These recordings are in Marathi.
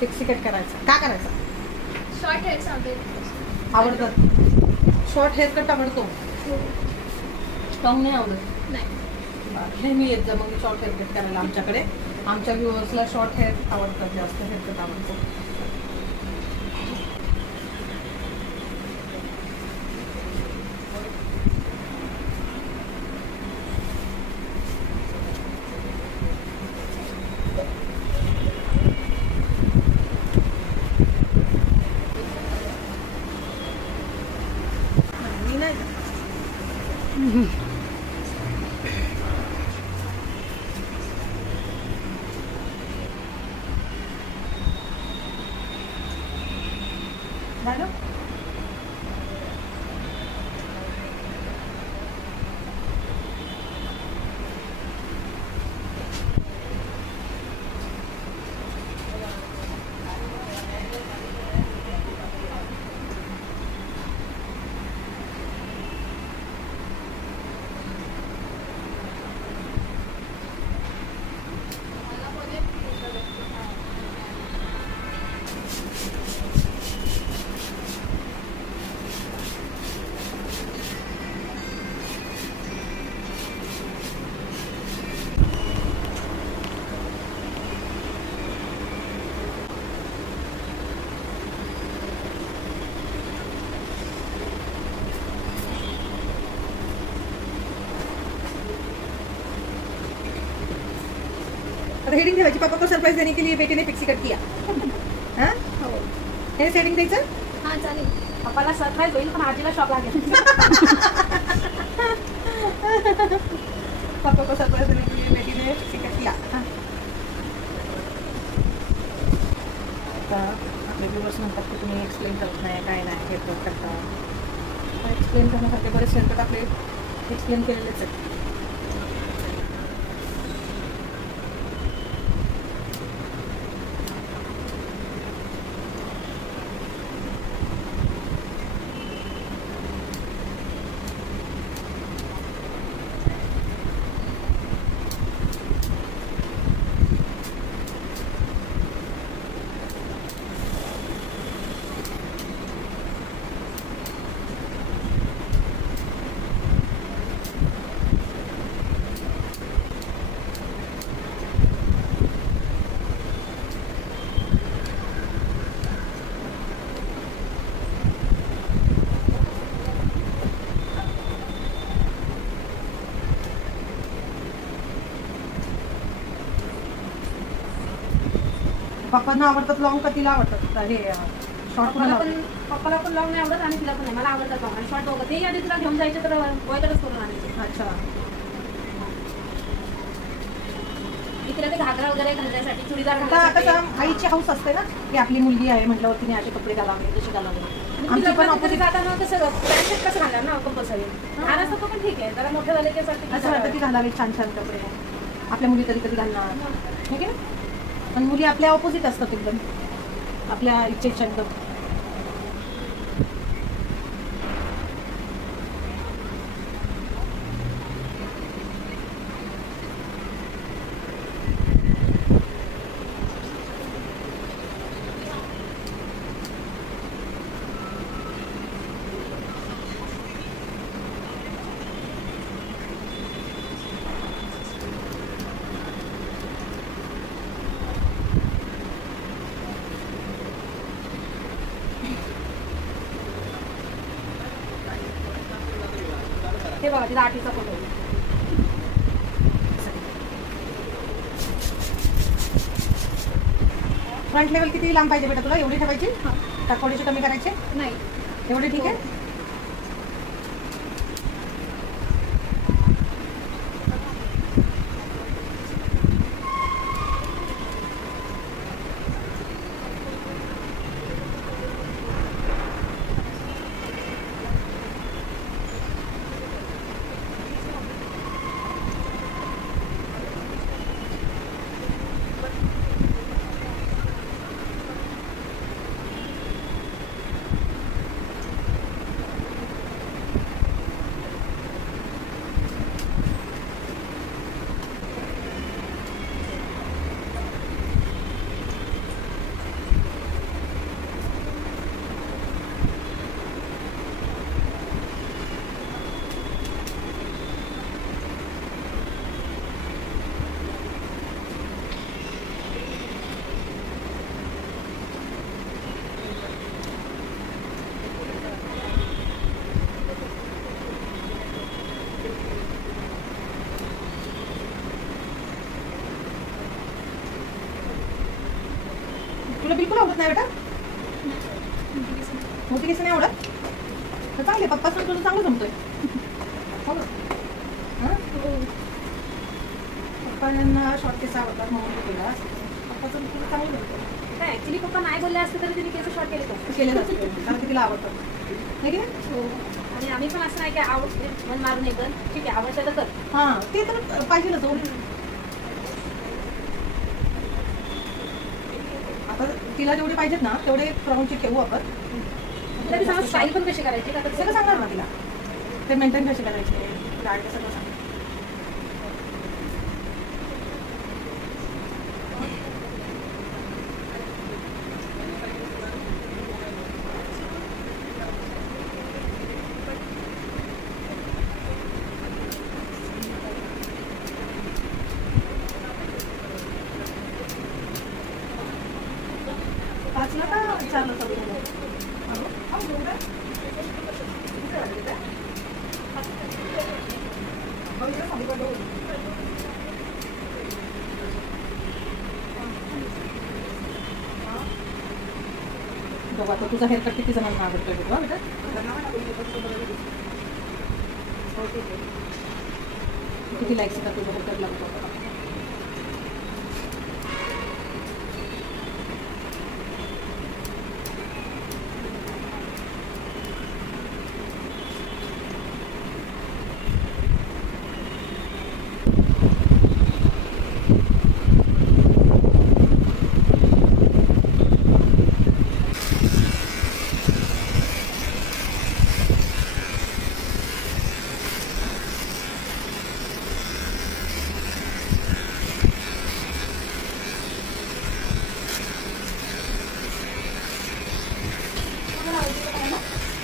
पिक्सी कट करायचं का करायचं? शॉर्ट हेअर आवडतात. शॉर्ट हेअर कट आवडतो. काहून नाही आवडत? नाही. नेहमी येत जा मग शॉर्ट हेअर कट करायला आमच्याकडे. आमच्या व्ह्युअर्सला शॉर्ट हेअर आवडतात, जास्त हेअर कट आवडतो. मी नाही झालं. हेडिंग ठेवायची, पापा को सरप्राइज देने के लिए बेटे ने पिक्सी कट किया. हाँ? हे सेटिंग द्यायचं. हां चालेल. पप्पाला सरप्राईज होईल पण आजीला शॉक लागेल. पापा को सरप्राइज देने के लिए बेटी ने पिक्सी कट किया. आता आपले व्ह्युअर्स म्हणतात की तुम्ही एक्सप्लेन करत नाही, काय नाही, हेअर कट करता. एक्सप्लेन करण्यासारखे बरेच हेअर कट आपले एक्सप्लेन केलेलेच आहेत. पप्पांना आवडतात लॉंग का तिला आवडतात हे शॉर्ट? पप्पाला पण लॉंग नाही आवडत आणि तिला पण नाही. मला आवडतात लॉंग आणि शॉर्ट दोघं. ते आधी तिला घेऊन जायचे तर वयकटच करून आणायचे. अच्छा. तिला ते घागरा वगैरे घालण्यासाठी चुडीदार आता कसं आईची हाऊस असते ना की आपली मुलगी आहे म्हटल्यावर तिने असे कपडे घालावे, तसे घालावे. आमची पण ऑपोजिट जाताना कसं पॅन्ट शर्ट कसं घालणार ना कंपल्सरी. घालायचं तो पण ठीक आहे, जरा मोठे झाले की असं वाटतं की घालावे छान छान कपडे. आपल्या मुली कधी कधी घालणार, ठीक आहे ना. पण मुली आपल्या ऑपोजिट असतात एकदम, आपल्या इच्छेच्या एकदम. हे बघा तिला 8वीचा फोटो. फ्रंट लेवल किती लांब पाहिजे बेटा तुला? एवढी ठेवायची का थोडीशी कमी करायचे? नाही एवढी ठीक आहे. तुला बिलकुल आवडत नाही बेटा? मोठी केस नाही आवडत? तर चांगले पप्पा सांग तुझं चांगलं जमतोय. हो का? हां पप्पांना शॉर्ट केस आवडतात म्हणून केला पप्पाचं तुला चांगलं जमतं. काय ऍक्च्युली पप्पा नाही बोलले असते तरी तिने केस शॉर्ट केले तर केले जाते कारण की तिला आवडतं नाही की नाही? हो. आणि आम्ही पण असं नाही की आवडते मन मारून एकदम ठीक आहे आवडतं तर कर. हां ते तर पाहिजेलच हो. आता तिला जेवढे पाहिजेत ना तेवढे क्राऊनचे ठेवू आपण. तरी सांगा स्टाईल पण कशी करायची का सगळं सांगणार ना तिला ते मेंटेन कसे करायचे काय ते सगळं सांग. पाचला का चारला चालू बघा आता तुझा हेअरकट किती जणांना आवडतोय बघा बेटा. किती लाईक्स येतात तुझं हेअरकट लागतो.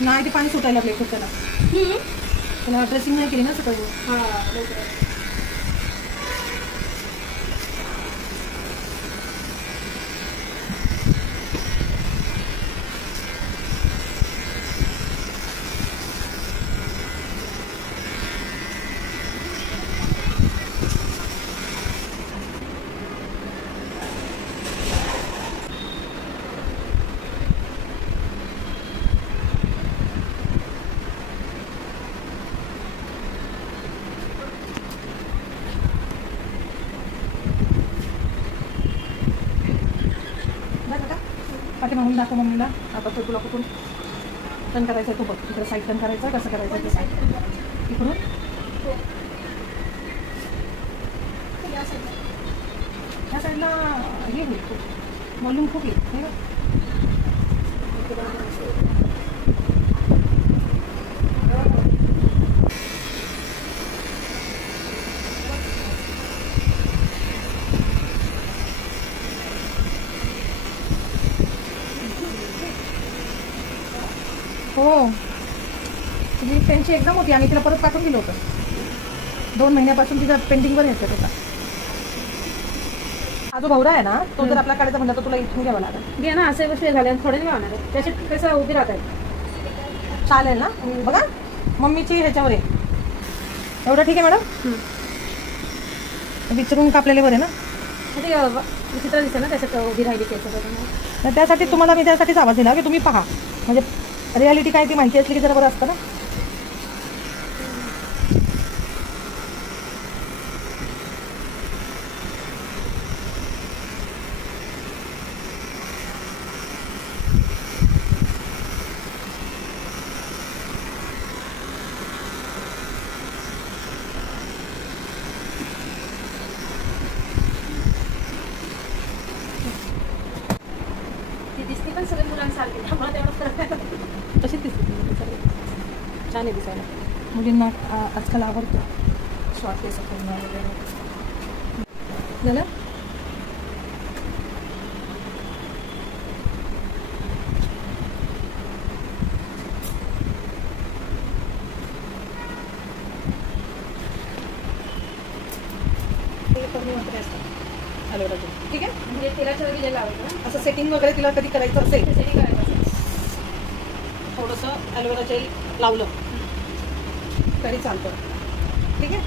नाही ते पाणी सुटायला लागले खूप त्याला. त्याला ड्रेसिंग नाही केली ना सकाळी. पाठीमागून दाखव मम्मीला. आता तो तुला कुठून टर्न करायचं आहे तू बघ. इकडे साईड टर्न करायचं कसं करायचं ते साईड इकडून ह्या साईडला हे होईल खूप वॉल्यूम खूप येईल नाही का. हो तिची त्यांची एक्झाम होती आणि तिला परत पाठवून दिलं होतं. 2 महिन्यापासून तिचा पेंटिंगवर येतं होता. हा जो भवरा आहे ना तो जर आपला काढायचा म्हणलं तर तुला इथून घ्यावा लागेल. घे ना असे बसले झाले आणि थोडे नाही होणार आहे. त्याचे कसं उभी राहत आहे. चालेल ना बघा मम्मीची ह्याच्यावर आहे एवढं ठीक आहे मॅडम. विचारून कापलेले बरे ना. ते विचित्र दिसतं ना त्याच्यात उभी राहिली केस. तर त्यासाठी तुम्हाला मी त्यासाठीच आवाज दिला की तुम्ही पहा म्हणजे रियालिटी काय ती माहिती असली की जरा बरं असतं ना. ती दिसते पण सगळे मुलांसारखी त्यामुळे तेवढं फरक आहे. तशीच दिसते छान आहे दिसायला. मुलींना आजकाल आवडतं शॉर्ट केस करणं वगैरे. झालं ॲलोवेरा जेल ठीक आहे. म्हणजे तेलाच्या वगैरे जे लावायचं असं सेटिंग वगैरे तिला कधी करायचं असेल त्याच्याने करायचं. थोडंसं ॲलोवेरा जेल लावलं तरी चालतं ठीक आहे.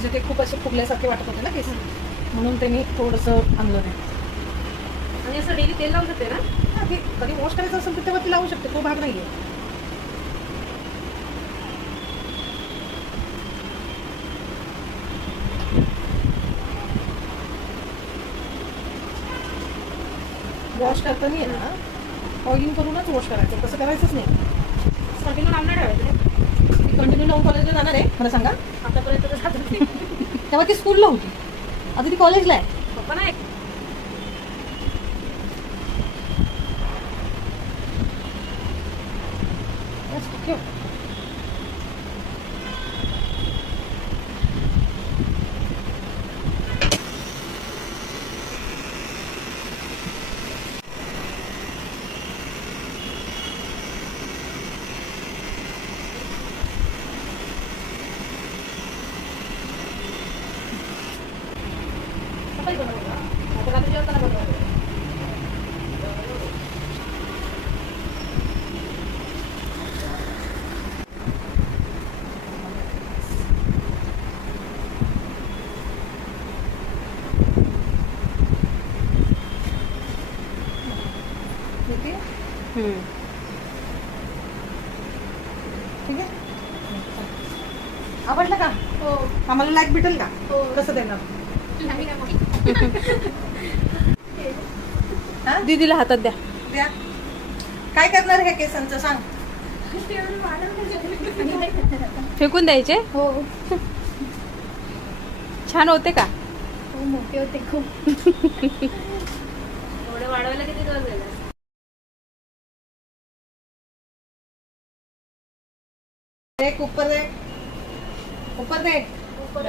त्याचे ते खूप असे फुगल्यासारखे वाटत होते ना केस, म्हणून ते मी थोडंसं आणलं नाही. आणि असं डेली तेल लावून जाते ना. हा, ते कधी वॉश करायचं असेल तर तेव्हा ती लावू शकते, तो भाग नाही आहे. वॉश करताना आहे ना ऑइलिंग करूनच वॉश करायचं, तसं करायचंच नाही. कंटिन्यू लावून नाही ठेवायचं. ती कंटिन्यू लावून कॉलेजला जाणार आहे मला सांगा. आतापर्यंत तर जात होती. तेव्हा ती स्कूलला होती, आता ती कॉलेजला आहे. पप्पा नाही. Yes, okay. सकाळी बनवलं. आता रात्री जेवताना बनवलं. ठीक आहे. ठीक आहे. आवडलं का? हो. आम्हाला लाईक भेटेल का? हो. कसं देणार? आम्ही काय मग. हा? दीदीला हातात द्या. द्या. काय करणार हे केसांचं सांग. तेवढं वाढवलं नाही. फेकून द्यायचे. हो. छान होते का? हो, मोठे होते खूप. एवढं वाढवायला किती दिवस गेले? एक ऊपर दे, ऊपर दे. ऊपर